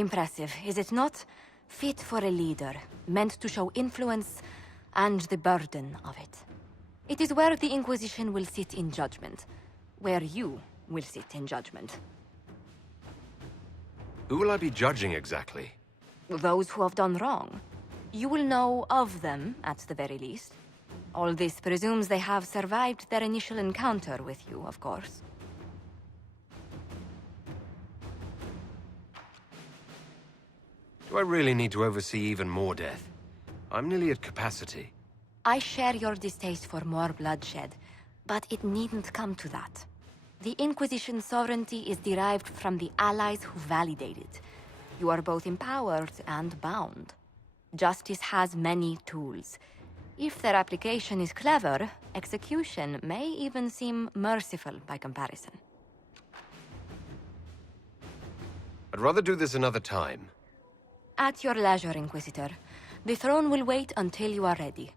Impressive, is it not? Fit for a leader, meant to show influence and the burden of it. It is where the Inquisition will sit in judgment. Where you will sit in judgment. Who will I be judging exactly? Those who have done wrong. You will know of them, at the very least. All this presumes they have survived their initial encounter with you, of course. Do I really need to oversee even more death? I'm nearly at capacity. I share your distaste for more bloodshed, but it needn't come to that. The Inquisition's sovereignty is derived from the allies who validate it. You are both empowered and bound. Justice has many tools. If their application is clever, execution may even seem merciful by comparison. I'd rather do this another time. At your leisure, Inquisitor. The throne will wait until you are ready.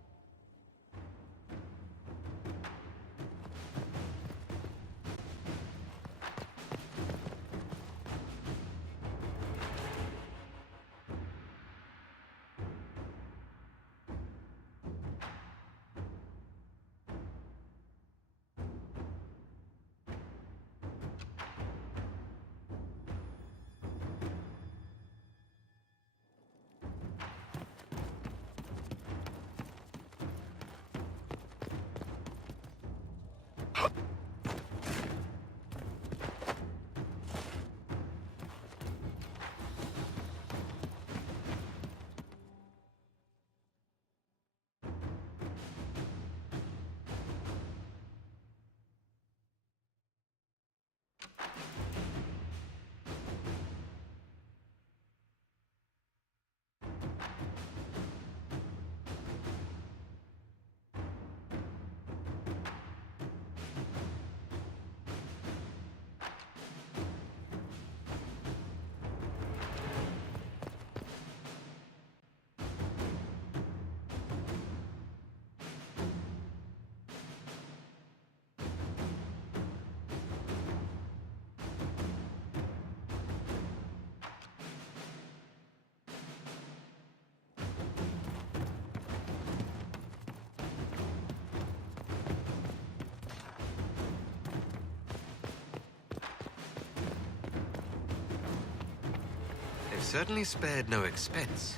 They've certainly spared no expense.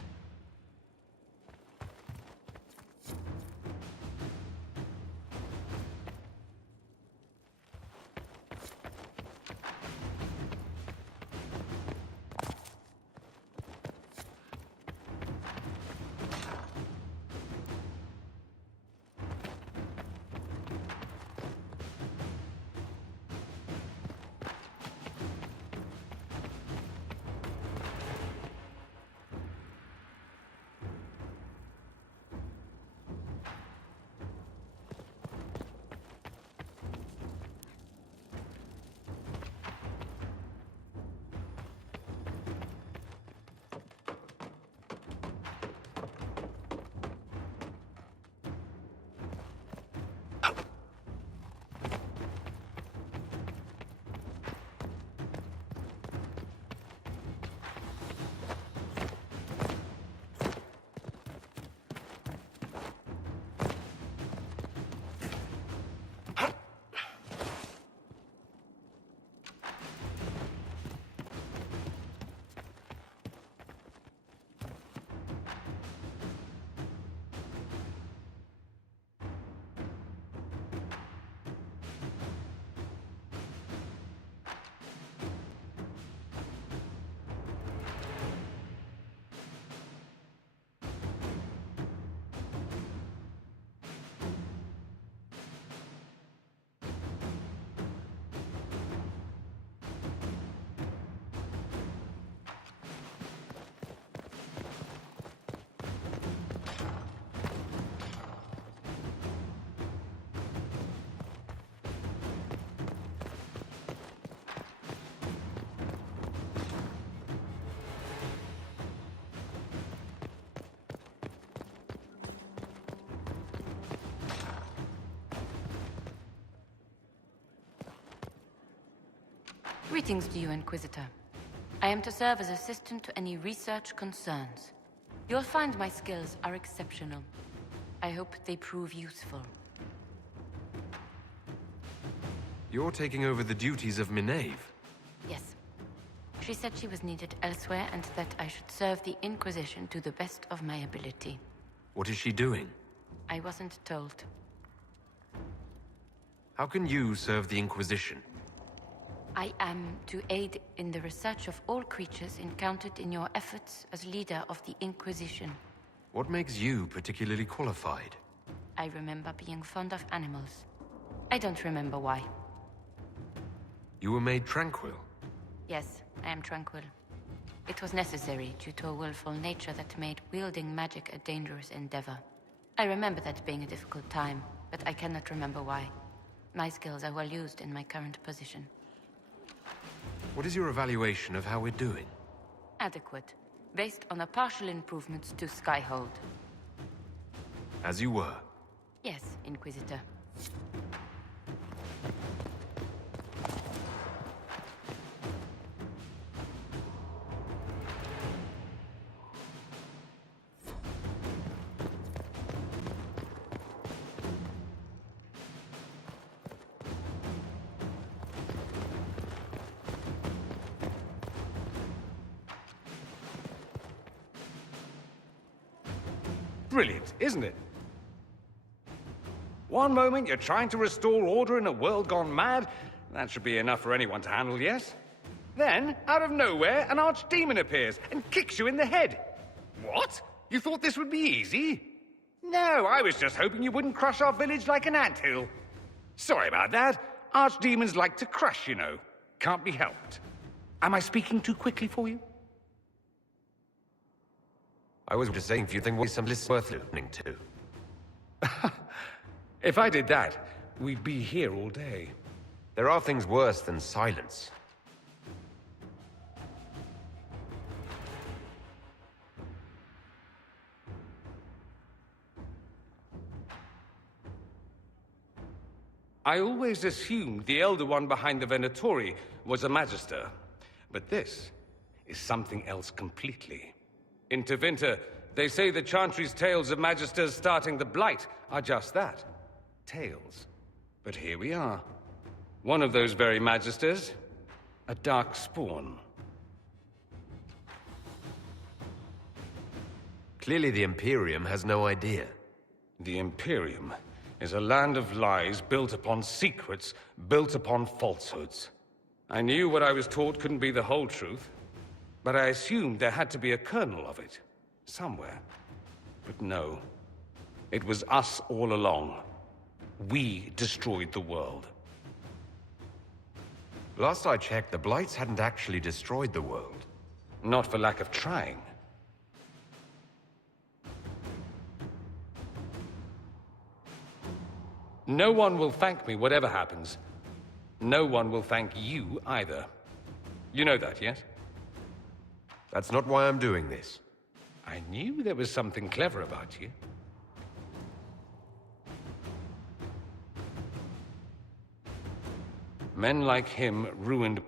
Greetings to you, Inquisitor. I am to serve as assistant to any research concerns. You'll find my skills are exceptional. I hope they prove useful. You're taking over the duties of Minave? Yes. She said she was needed elsewhere and that I should serve the Inquisition to the best of my ability. What is she doing? I wasn't told. How can you serve the Inquisition? I am to aid in the research of all creatures encountered in your efforts as leader of the Inquisition. What makes you particularly qualified? I remember being fond of animals. I don't remember why. You were made tranquil? Yes, I am tranquil. It was necessary due to a willful nature that made wielding magic a dangerous endeavor. I remember that being a difficult time, but I cannot remember why. My skills are well used in my current position. What is your evaluation of how we're doing? Adequate, based on the partial improvements to Skyhold. As you were. Yes, Inquisitor. Brilliant, isn't it? One moment you're trying to restore order in a world gone mad. That should be enough for anyone to handle, yes? Then, out of nowhere, an archdemon appears and kicks you in the head. What? You thought this would be easy? No, I was just hoping you wouldn't crush our village like an anthill. Sorry about that. Archdemons like to crush, you know. Can't be helped. Am I speaking too quickly for you? I was just saying if you think we're some list worth listening to. If I did that, we'd be here all day. There are things worse than silence. I always assumed the Elder One behind the Venatori was a Magister, but this is something else completely. In Tevinter, they say the Chantry's tales of Magisters starting the Blight are just that. Tales. But here we are. One of those very Magisters, a dark spawn. Clearly the Imperium has no idea. The Imperium is a land of lies built upon secrets, built upon falsehoods. I knew what I was taught couldn't be the whole truth, but I assumed there had to be a kernel of it, somewhere. But no, it was us all along. We destroyed the world. Last I checked, the Blights hadn't actually destroyed the world. Not for lack of trying. No one will thank me whatever happens. No one will thank you either. You know that, yes? That's not why I'm doing this. I knew there was something clever about you. Men like him ruined...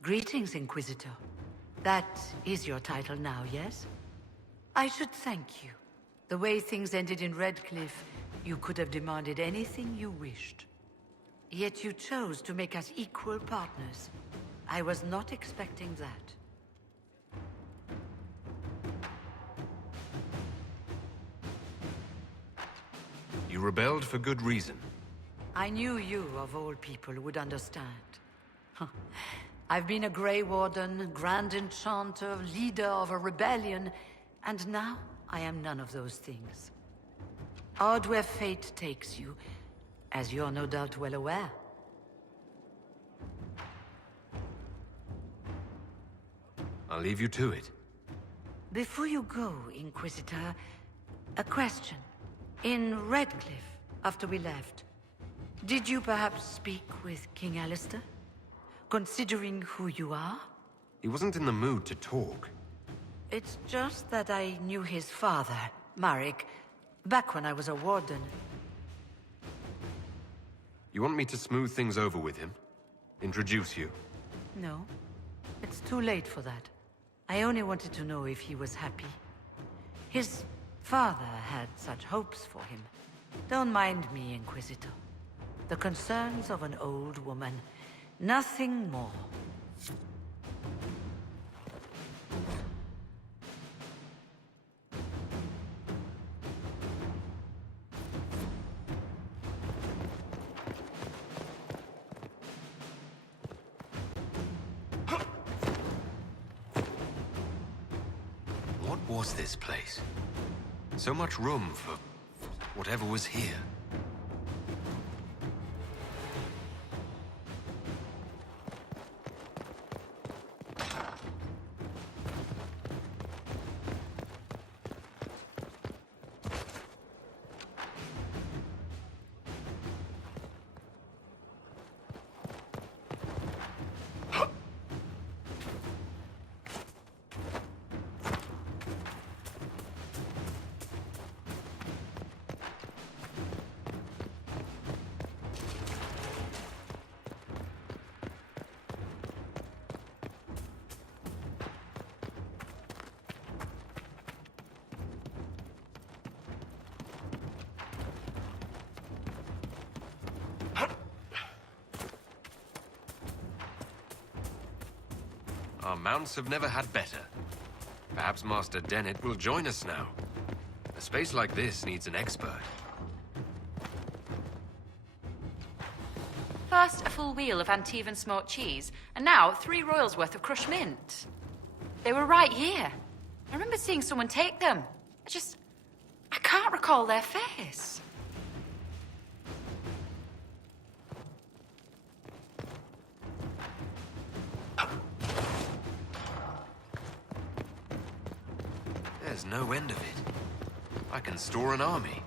Greetings, Inquisitor. That is your title now, yes? I should thank you. The way things ended in Redcliffe, you could have demanded anything you wished. Yet you chose to make us equal partners. I was not expecting that. You rebelled for good reason. I knew you, of all people, would understand. I've been a Grey Warden, Grand Enchanter, leader of a rebellion, and now I am none of those things. Odd where fate takes you, as you're no doubt well aware. I'll leave you to it. Before you go, Inquisitor, a question. In Redcliffe, after we left, did you perhaps speak with King Alistair? Considering who you are? He wasn't in the mood to talk. It's just that I knew his father, Marek, back when I was a warden. You want me to smooth things over with him? Introduce you? No, it's too late for that. I only wanted to know if he was happy. His father had such hopes for him. Don't mind me, Inquisitor. The concerns of an old woman. Nothing more. What was this place? So much room for whatever was here. Our mounts have never had better. Perhaps Master Dennet will join us now. A space like this needs an expert. First, a full wheel of Antievan smoked cheese, and now 3 royals worth of crushed mint. They were right here. I remember seeing someone take them. I can't recall their face. There's no end of it. I can store an army.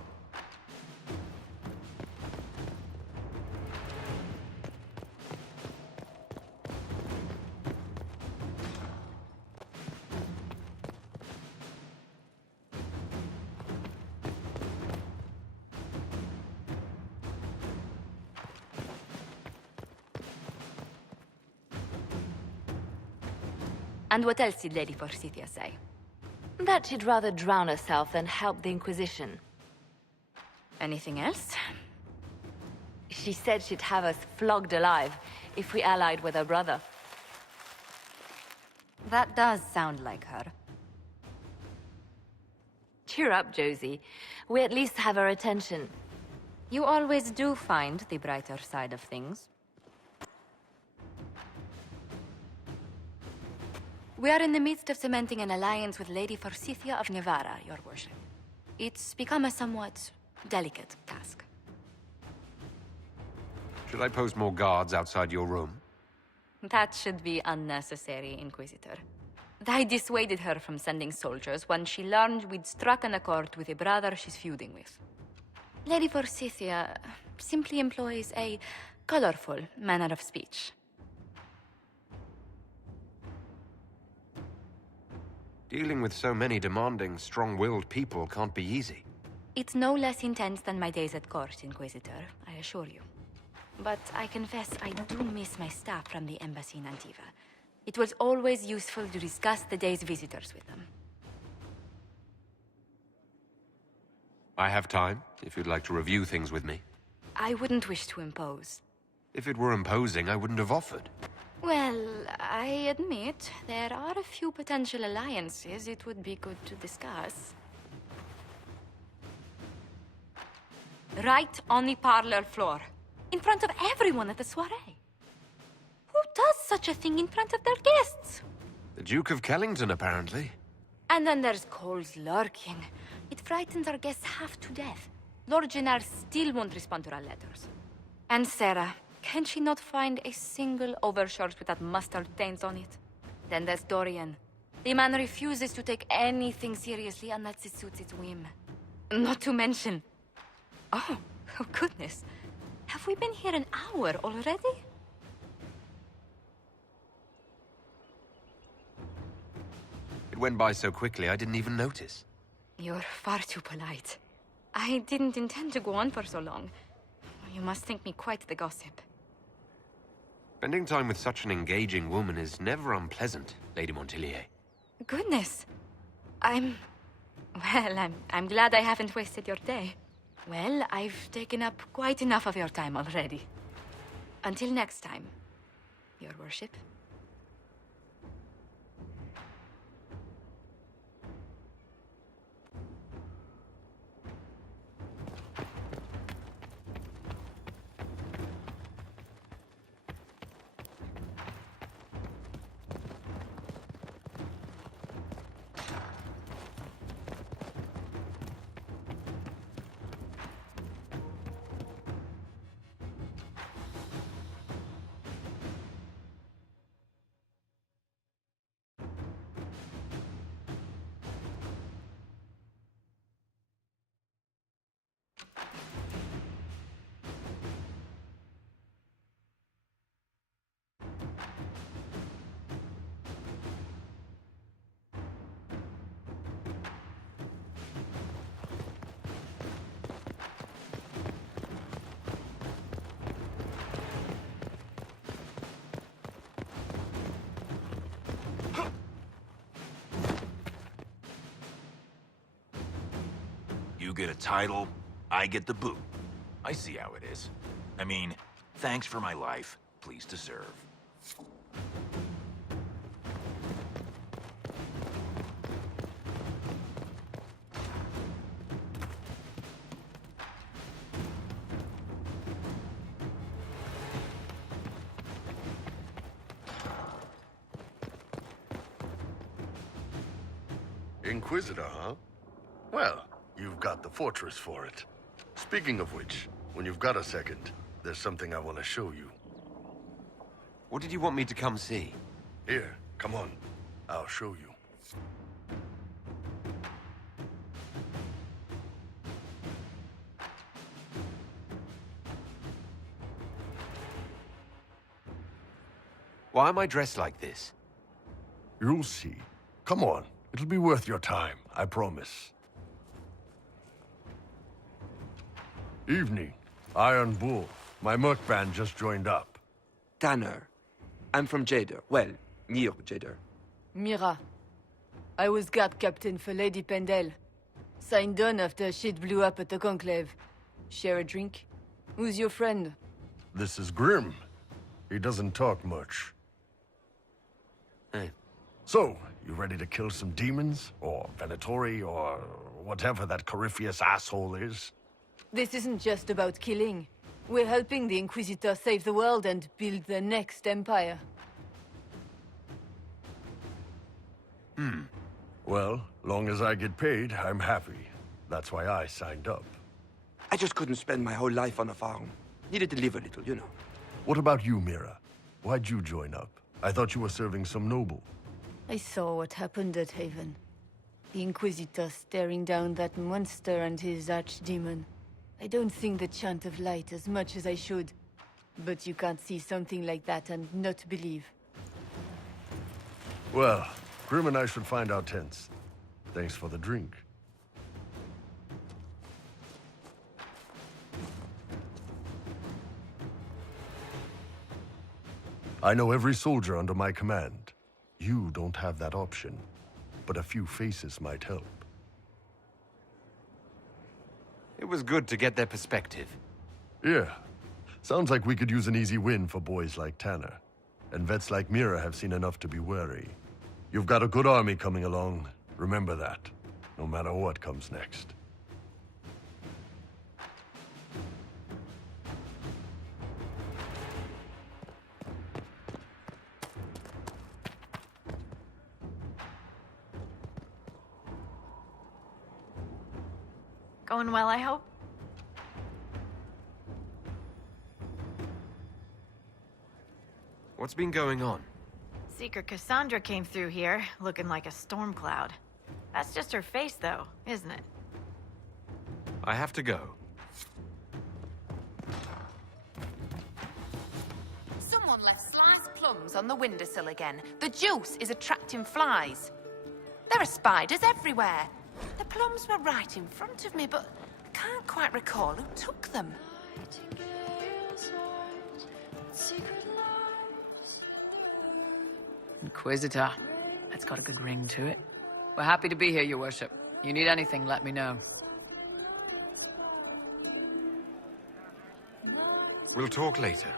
And what else did Lady Forsythia say? That she'd rather drown herself than help the Inquisition. Anything else? She said she'd have us flogged alive if we allied with her brother. That does sound like her. Cheer up, Josie. We at least have her attention. You always do find the brighter side of things. We are in the midst of cementing an alliance with Lady Forsythia of Nevarra, your worship. It's become a somewhat delicate task. Should I post more guards outside your room? That should be unnecessary, Inquisitor. I dissuaded her from sending soldiers when she learned we'd struck an accord with a brother she's feuding with. Lady Forsythia simply employs a colorful manner of speech. Dealing with so many demanding, strong-willed people can't be easy. It's no less intense than my days at court, Inquisitor, I assure you. But I confess I do miss my staff from the embassy in Antiva. It was always useful to discuss the day's visitors with them. I have time, if you'd like to review things with me. I wouldn't wish to impose. If it were imposing, I wouldn't have offered. Well, I admit, there are a few potential alliances it would be good to discuss. Right on the parlor floor, in front of everyone at the soiree. Who does such a thing in front of their guests? The Duke of 𝐥𝐤𝐤𝐿ington, apparently. And then there's 𝐾𝐨𝐧'𝐭. It frightens our guests half to death. Lord Jennar still won't respond to our letters. And Sarah, can she not find a single overshirt with that mustard stains on it? Then there's Dorian. The man refuses to take anything seriously unless it suits his whim. Not to mention... Oh goodness. Have we been here an hour already? It went by so quickly I didn't even notice. You're far too polite. I didn't intend to go on for so long. You must think me quite the gossip. Spending time with such an engaging woman is never unpleasant, Lady Montilier. Goodness. Well, I'm glad I haven't wasted your day. Well, I've taken up quite enough of your time already. Until next time, Your Worship. You get a title, I get the boot. I see how it is. I mean, thanks for my life. Pleased to serve. Inquisitor, huh? Well, you've got the fortress for it. Speaking of which, when you've got a second, there's something I want to show you. What did you want me to come see? Here, come on. I'll show you. Why am I dressed like this? You'll see. Come on. It'll be worth your time, I promise. Evening. Iron Bull. My merc band just joined up. Tanner. I'm from 𝐥𝐤𝐤. Well, near 𝐥𝐤𝐤. Mira. I was guard captain for Lady Pendel. Signed on after shit blew up at the Conclave. Share a drink? Who's your friend? This is Grim. He doesn't talk much. Hey. So, you ready to kill some demons? Or Venatori? Or whatever that Corypheus asshole is? This isn't just about killing. We're helping the Inquisitor save the world and build the next empire. Well, long as I get paid, I'm happy. That's why I signed up. I just couldn't spend my whole life on a farm. Needed to live a little, you know. What about you, Mira? Why'd you join up? I thought you were serving some noble. I saw what happened at Haven. The Inquisitor staring down that monster and his archdemon. I don't think the chant of light as much as I should. But you can't see something like that and not believe. Well, Grim and I should find our tents. Thanks for the drink. I know every soldier under my command. You don't have that option, but a few faces might help. It was good to get their perspective. Yeah. Sounds like we could use an easy win for boys like Tanner. And vets like Mira have seen enough to be wary. You've got a good army coming along. Remember that, no matter what comes next. Going well, I hope? What's been going on? Seeker Cassandra came through here, looking like a storm cloud. That's just her face, though, isn't it? I have to go. Someone left sliced plums on the windowsill again. The juice is attracting flies. There are spiders everywhere. The plums were right in front of me, but I can't quite recall who took them. Inquisitor. That's got a good ring to it. We're happy to be here, Your Worship. You need anything, let me know. We'll talk later.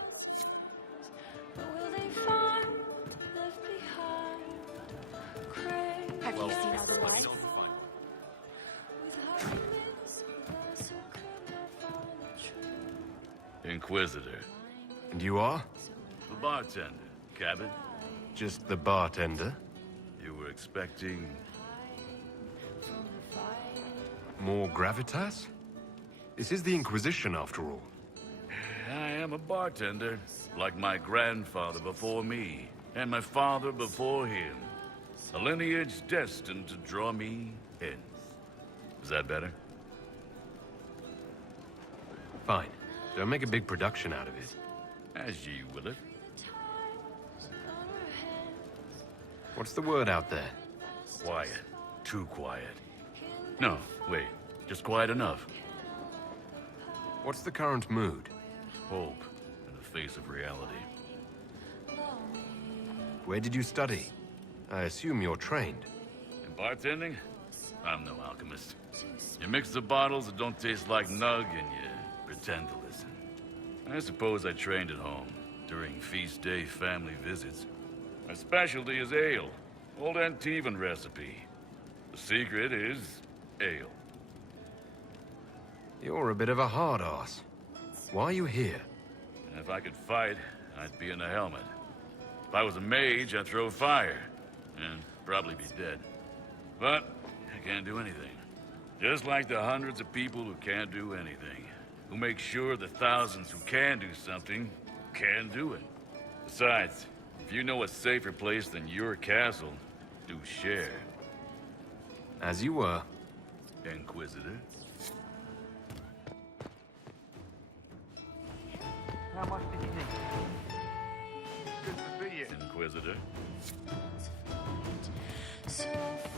Have you seen otherwise? Inquisitor. And you are? The bartender. Cabin? Just the bartender? You were expecting... More gravitas? This is the Inquisition, after all. I am a bartender, like my grandfather before me, and my father before him. A lineage destined to draw me in. Is that better? Fine. Don't make a big production out of it. As ye will it. What's the word out there? Quiet. Too quiet. No, wait. Just quiet enough. What's the current mood? Hope in the face of reality. Where did you study? I assume you're trained. In bartending? I'm no alchemist. You mix the bottles that don't taste like nug and you pretend to listen. I suppose I trained at home during feast day family visits. My specialty is ale. Old Antivan recipe. The secret is ale. You're a bit of a hard-ass. Why are you here? And if I could fight, I'd be in a helmet. If I was a mage, I'd throw fire. And probably be dead. But I can't do anything. Just like the hundreds of people who can't do anything. Who make sure the thousands who can do something can do it. Besides, if you know a safer place than your castle, do share. As you were. Inquisitor. How much did you need? Good to see you. Inquisitor. So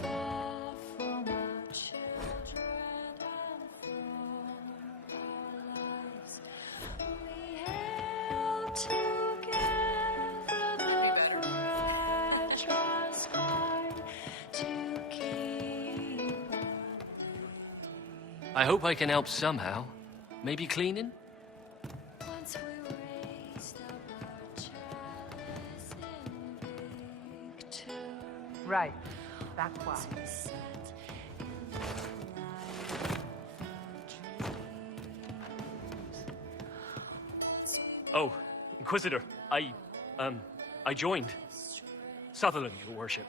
far from our children and from our lives, we held together the fragile sky to keep. I hope I can help somehow. Maybe cleaning? Once we raised up our chalice in victory. Right. That's why. We sat in the light of our dreams. Oh, Inquisitor, I joined. Sutherland, Your Worship.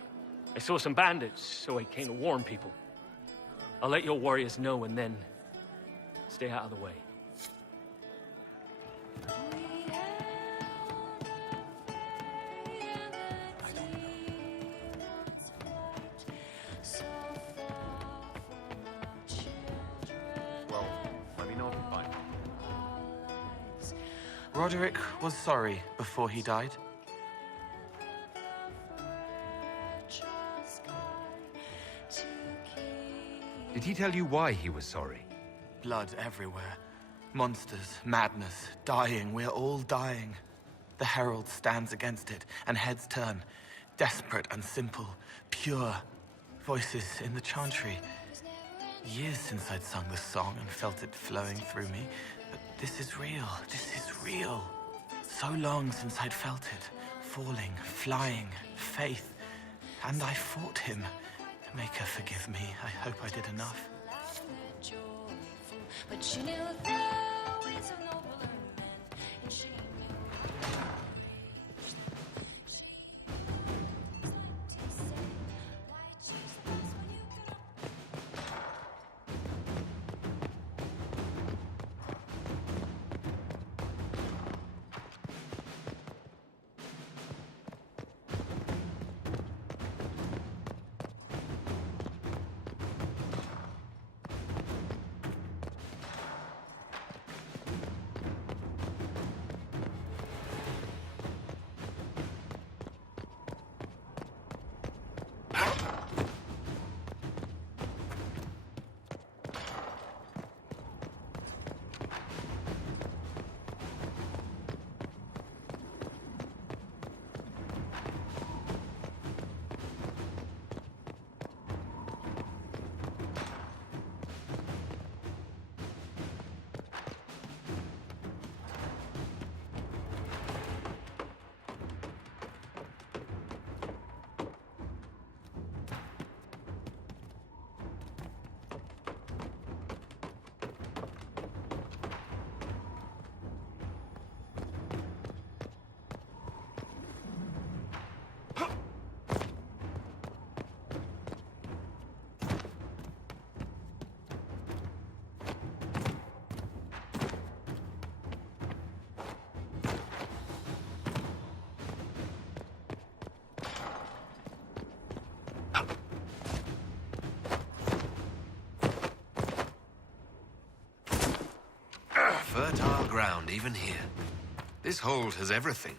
I saw some bandits, so I came to warn people. I'll let your warriors know and then stay out of the way. We held a demon's heart, so far from our children. Well, let me know if you find him. Lives. Roderick was sorry before he died. Did he tell you why he was sorry? Blood everywhere. Monsters, madness, dying. We're all dying. The Herald stands against it, and heads turn. Desperate and simple, pure. Voices in the chantry. Years since I'd sung the song and felt it flowing through me. But this is real. This is real. So long since I'd felt it. Falling, flying, faith. And I fought him. Make her forgive me. I hope I did enough. But she knew the ways of nobler men, and she knew. Fertile ground, even here. This hold has everything.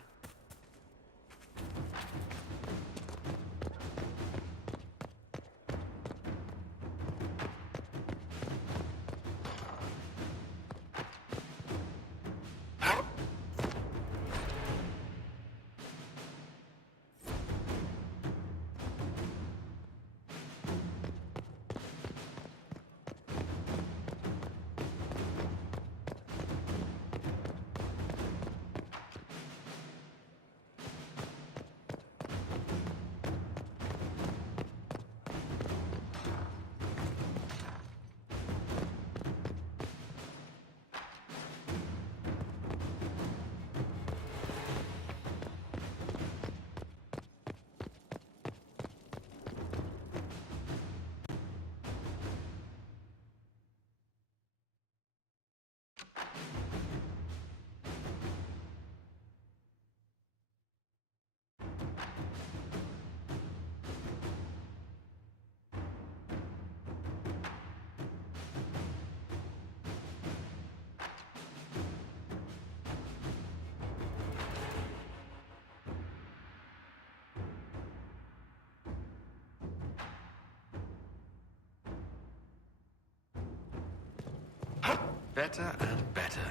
Better and better.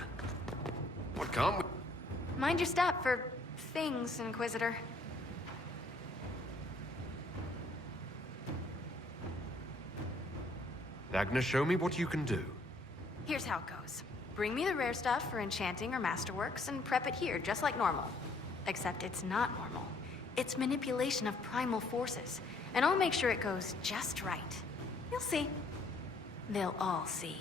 What can't we... Mind your step for things, Inquisitor. Agnes, show me what you can do. Here's how it goes. Bring me the rare stuff for enchanting or masterworks and prep it here, just like normal. Except it's not normal. It's manipulation of primal forces. And I'll make sure it goes just right. You'll see. They'll all see.